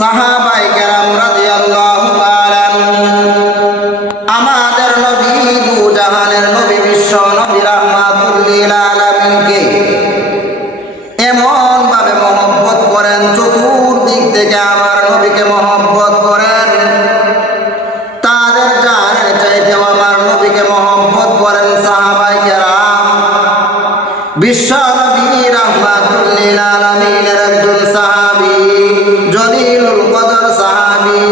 সাহাবায়ে কেরাম রাদিয়াল্লাহু তাআলা আমাদের নবী দু জাহানের নবী বিশ্ব নবী রাহমাতুল লিল আলামিনকে এমন ভাবে মহব্বত করেন, চতুর্দিক থেকে আমার নবীকে মহব্বত করেন। তাদের জানের চাইতেও আমার নবীকে মহব্বত করেন সাহাবায়ে কেরাম। বিশ্ব নবী রাহমাতুল লিল আলামিনের একজন সাহাবী, জলিলুল কদর সাহাবী,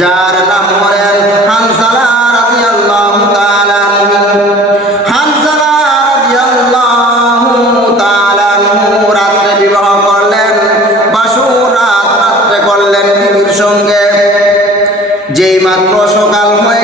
যার নাম হলেন হানজালা রাদিয়াল্লাহু তাআলা। হানজালা রাদিয়াল্লাহু তাআলা রাত্রে বিবাহ করলেন, বাসর রাত্রে করলেন বিবির সঙ্গে। যেই মাত্র সকাল হয়ে